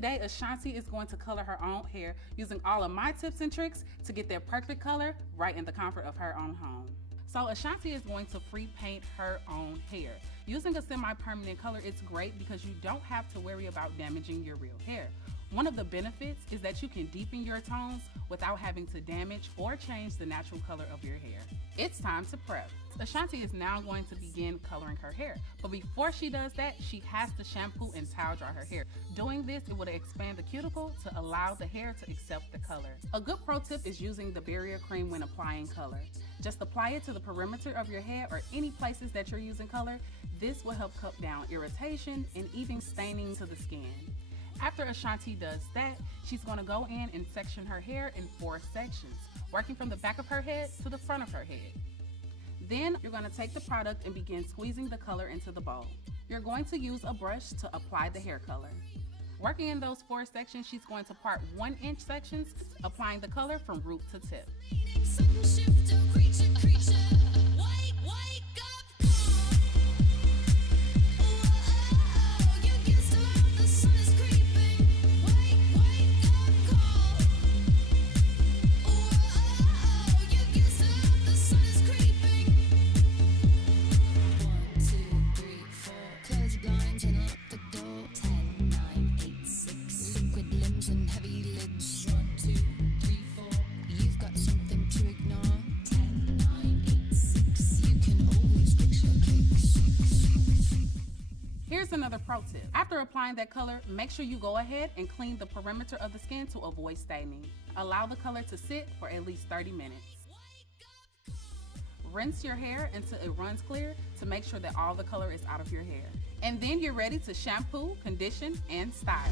Today, Ashanti is going to color her own hair using all of my tips and tricks to get their perfect color right in the comfort of her own home. So Ashanti is going to free paint her own hair. Using a semi-permanent color, it's great because you don't have to worry about damaging your real hair. One of the benefits is that you can deepen your tones without having to damage or change the natural color of your hair. It's time to prep. Ashanti is now going to begin coloring her hair, but before she does that, she has to shampoo and towel dry her hair. Doing this, it will expand the cuticle to allow the hair to accept the color. A good pro tip is using the barrier cream when applying color. Just apply it to the perimeter of your head or any places that you're using color. This will help cut down irritation and even staining to the skin. After Ashanti does that, she's going to go in and section her hair in 4 sections, working from the back of her head to the front of her head. Then you're going to take the product and begin squeezing the color into the bowl. You're going to use a brush to apply the hair color. Working in those 4 sections, she's going to part 1-inch sections, applying the color from root to tip. Here's another pro tip. After applying that color, make sure you go ahead and clean the perimeter of the skin to avoid staining. Allow the color to sit for at least 30 minutes. Rinse your hair until it runs clear to make sure that all the color is out of your hair. And then you're ready to shampoo, condition, and style.